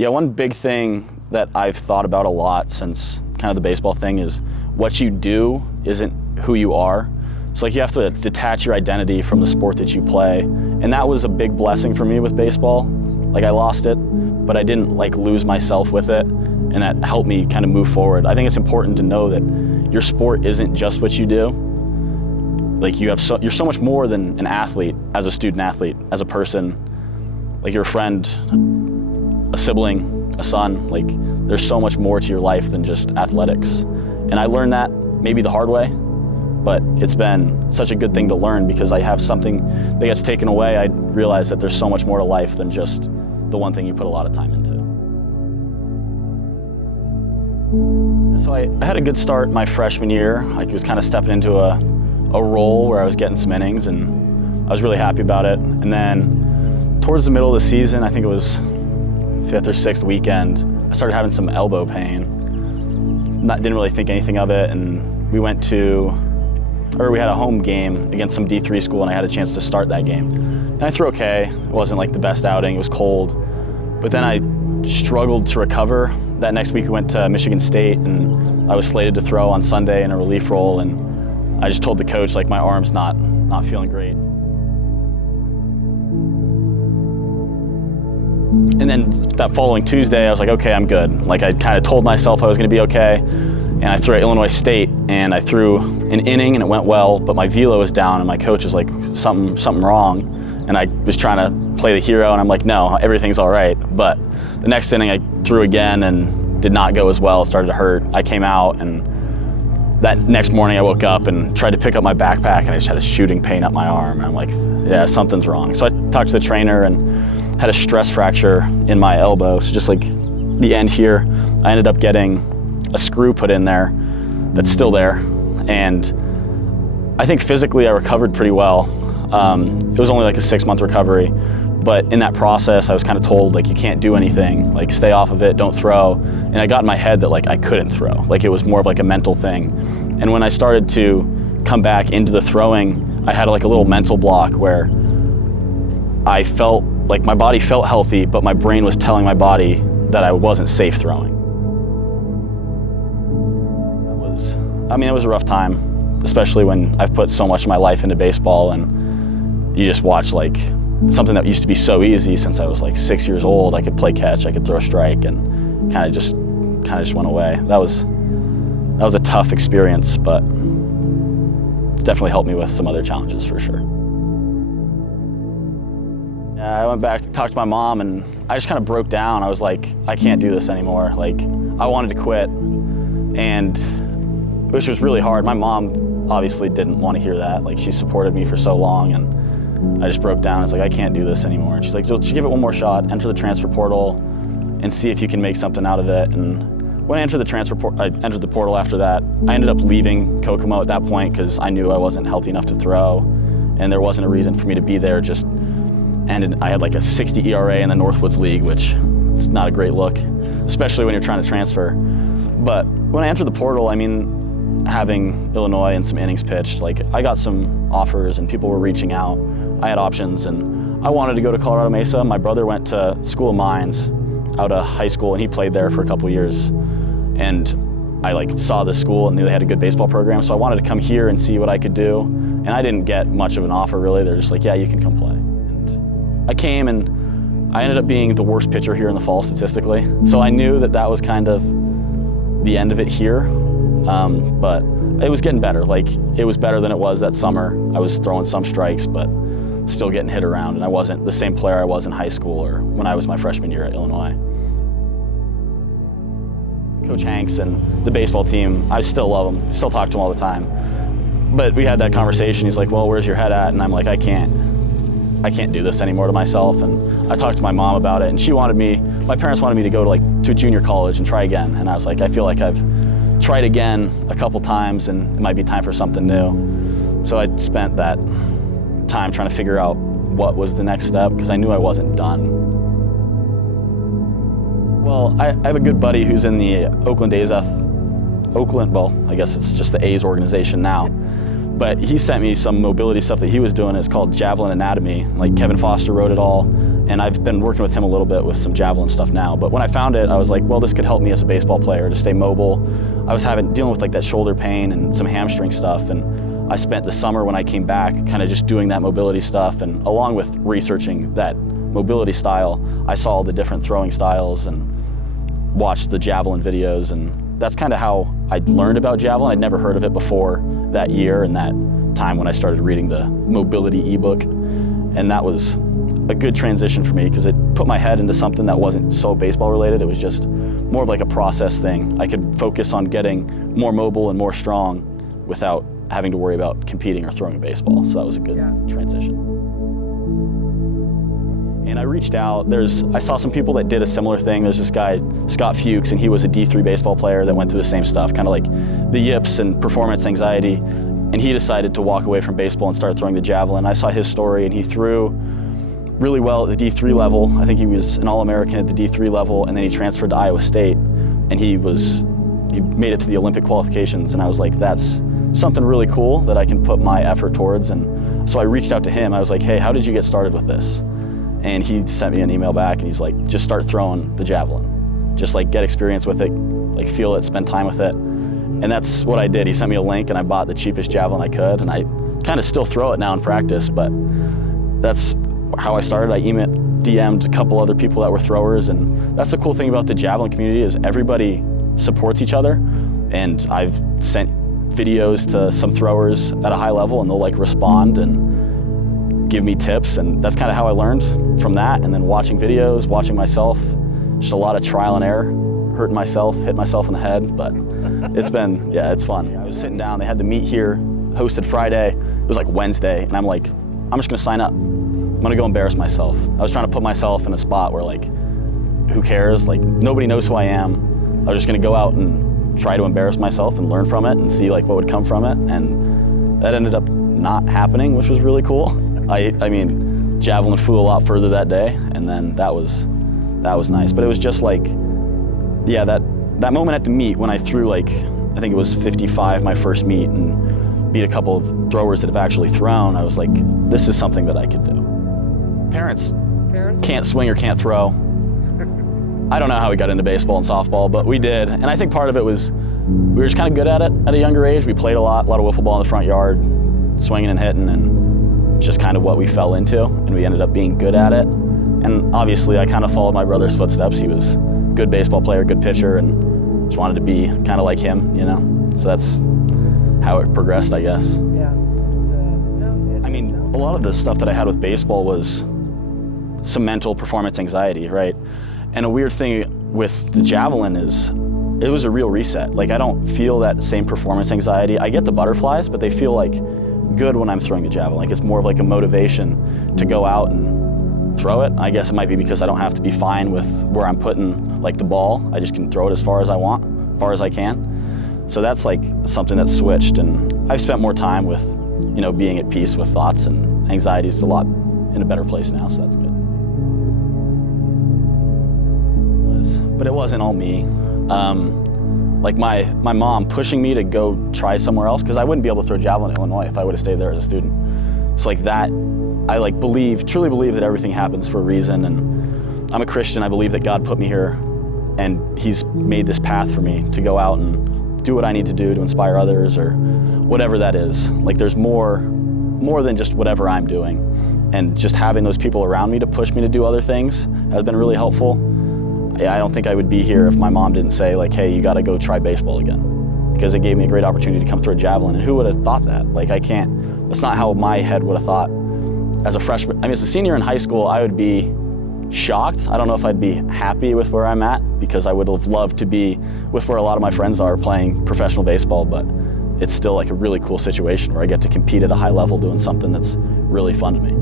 Yeah, one big thing that I've thought about a lot since kind of the baseball thing is what you do isn't who you are. So like you have to detach your identity from the sport that you play. And that was a big blessing for me with baseball. Like I lost it, but I didn't like lose myself with it. And that helped me kind of move forward. I think it's important to know that your sport isn't just what you do. Like you're so much more than an athlete, as a student athlete, as a person, like you're a friend, a sibling, a son. Like there's so much more to your life than just athletics. And I learned that maybe the hard way, but it's been such a good thing to learn because I have something that gets taken away. I realize that there's so much more to life than just the one thing you put a lot of time into. So I had a good start my freshman year. I was kind of stepping into a role where I was getting some innings, and I was really happy about it. And then towards the middle of the season, I think it was 5th or 6th weekend, I started having some elbow pain. Didn't really think anything of it, and we had a home game against some D3 school, and I had a chance to start that game. And I threw okay. It wasn't like the best outing, it was cold. But then I struggled to recover. That next week we went to Michigan State, and I was slated to throw on Sunday in a relief role, and I just told the coach, like, my arm's not feeling great. And then that following Tuesday, I was like, okay, I'm good. Like I kind of told myself I was gonna be okay. And I threw at Illinois State, and I threw an inning and it went well, but my velo was down, and my coach was like, something wrong. And I was trying to play the hero, and I'm like, no, everything's all right. But the next inning I threw again and did not go as well, started to hurt. I came out, and that next morning I woke up and tried to pick up my backpack, and I just had a shooting pain up my arm. And I'm like, yeah, something's wrong. So I talked to the trainer and had a stress fracture in my elbow. So just like the end here, I ended up getting a screw put in there that's still there. And I think physically I recovered pretty well. It was only like a 6-month recovery, but in that process I was kind of told, like, you can't do anything, like stay off of it, don't throw. And I got in my head that like I couldn't throw, like it was more of like a mental thing. And when I started to come back into the throwing, I had like a little mental block where I felt like my body felt healthy, but my brain was telling my body that I wasn't safe throwing. It was a rough time, especially when I've put so much of my life into baseball, and you just watch like something that used to be so easy since I was like 6 years old. I could play catch, I could throw a strike, and kind of just went away. That was a tough experience, but it's definitely helped me with some other challenges for sure. I went back to talk to my mom, and I just kind of broke down. I was like, I can't do this anymore. Like, I wanted to quit, and which was really hard. My mom obviously didn't want to hear that. Like, she supported me for so long, and I just broke down. I was like, I can't do this anymore. And she's like, just give it one more shot, enter the transfer portal, and see if you can make something out of it. And when I entered the portal after that, I ended up leaving Kokomo at that point because I knew I wasn't healthy enough to throw, and there wasn't a reason for me to be there. And I had like a 60 ERA in the Northwoods League, which is not a great look, especially when you're trying to transfer. But when I entered the portal, I mean, having Illinois and some innings pitched, like I got some offers and people were reaching out. I had options, and I wanted to go to Colorado Mesa. My brother went to School of Mines out of high school, and he played there for a couple years. And I like saw this school and knew they had a good baseball program, so I wanted to come here and see what I could do. And I didn't get much of an offer really. They're just like, yeah, you can come play. I came, and I ended up being the worst pitcher here in the fall statistically. So I knew that was kind of the end of it here, but it was getting better. Like, it was better than it was that summer. I was throwing some strikes, but still getting hit around, and I wasn't the same player I was in high school or when I was my freshman year at Illinois. Coach Hanks and the baseball team, I still love them, still talk to them all the time. But we had that conversation. He's like, well, where's your head at? And I'm like, I can't do this anymore to myself. And I talked to my mom about it, and my parents wanted me to go to a junior college and try again. And I was like, I feel like I've tried again a couple times, and it might be time for something new. So I spent that time trying to figure out what was the next step, because I knew I wasn't done. Well, I have a good buddy who's in the I guess it's just the A's organization now. But he sent me some mobility stuff that he was doing. It's called Javelin Anatomy. Like, Kevin Foster wrote it all, And I've been working with him a little bit with some javelin stuff now. But when I found it, I was like, well, this could help me as a baseball player to stay mobile. I was dealing with like that shoulder pain and some hamstring stuff. And I spent the summer when I came back kind of just doing that mobility stuff. And along with researching that mobility style, I saw all the different throwing styles and watched the javelin videos. And that's kind of how I learned about javelin. I'd never heard of it before that year and that time when I started reading the mobility ebook. And that was a good transition for me because it put my head into something that wasn't so baseball related. It was just more of like a process thing. I could focus on getting more mobile and more strong without having to worry about competing or throwing a baseball. So that was a good transition. And I reached out. I saw some people that did a similar thing. There's this guy, Scott Fuchs, and he was a D3 baseball player that went through the same stuff, kind of like the yips and performance anxiety. And he decided to walk away from baseball and start throwing the javelin. I saw his story, and he threw really well at the D3 level. I think he was an All-American at the D3 level, and then he transferred to Iowa State, and he made it to the Olympic qualifications. And I was like, that's something really cool that I can put my effort towards. And so I reached out to him. I was like, hey, how did you get started with this? And he sent me an email back, and he's like, just start throwing the javelin. Just like get experience with it, like feel it, spend time with it. And that's what I did. He sent me a link, and I bought the cheapest javelin I could, and I kind of still throw it now in practice, but that's how I started. I DM'd a couple other people that were throwers, and that's the cool thing about the javelin community is everybody supports each other. And I've sent videos to some throwers at a high level, and they'll like respond and give me tips, and that's kind of how I learned from that. And then watching videos, watching myself, just a lot of trial and error, hurting myself, hit myself in the head, but it's fun. I was sitting down, they had the meet here, hosted Friday, it was like Wednesday, and I'm like, I'm just gonna sign up. I'm gonna go embarrass myself. I was trying to put myself in a spot where like, who cares? Like, nobody knows who I am. I was just gonna go out and try to embarrass myself and learn from it and see like what would come from it. And that ended up not happening, which was really cool. I mean, javelin flew a lot further that day, and then that was nice. But it was just like, yeah, that moment at the meet when I threw like, I think it was 55 my first meet and beat a couple of throwers that have actually thrown, I was like, this is something that I could do. Parents can't swing or can't throw. I don't know how we got into baseball and softball, but we did. And I think part of it was we were just kind of good at it at a younger age. We played a lot of wiffle ball in the front yard, swinging and hitting, and just kind of what we fell into, and we ended up being good at it. And obviously I kind of followed my brother's footsteps. He was a good baseball player, good pitcher, and just wanted to be kind of like him, you know? So that's how it progressed, I guess. Yeah. I mean, a lot of the stuff that I had with baseball was some mental performance anxiety, right? And a weird thing with the javelin is it was a real reset. Like, I don't feel that same performance anxiety. I get the butterflies, but they feel like good when I'm throwing a javelin. Like, it's more of like a motivation to go out and throw it. I guess it might be because I don't have to be fine with where I'm putting like the ball. I just can throw it as far as I want, as far as I can. So that's like something that's switched, and I've spent more time with, you know, being at peace with thoughts and anxieties a lot in a better place now, so that's good. But it wasn't all me. Like my mom pushing me to go try somewhere else, because I wouldn't be able to throw javelin in Illinois if I would have stayed there as a student. So like that, I like truly believe that everything happens for a reason, and I'm a Christian. I believe that God put me here, and He's made this path for me to go out and do what I need to do to inspire others, or whatever that is. Like, there's more than just whatever I'm doing, and just having those people around me to push me to do other things has been really helpful. I don't think I would be here if my mom didn't say like, hey, you gotta go try baseball again, because it gave me a great opportunity to come through a javelin. And who would have thought that? Like, that's not how my head would have thought as a freshman. I mean, as a senior in high school, I would be shocked. I don't know if I'd be happy with where I'm at, because I would have loved to be with where a lot of my friends are playing professional baseball, but it's still like a really cool situation where I get to compete at a high level doing something that's really fun to me.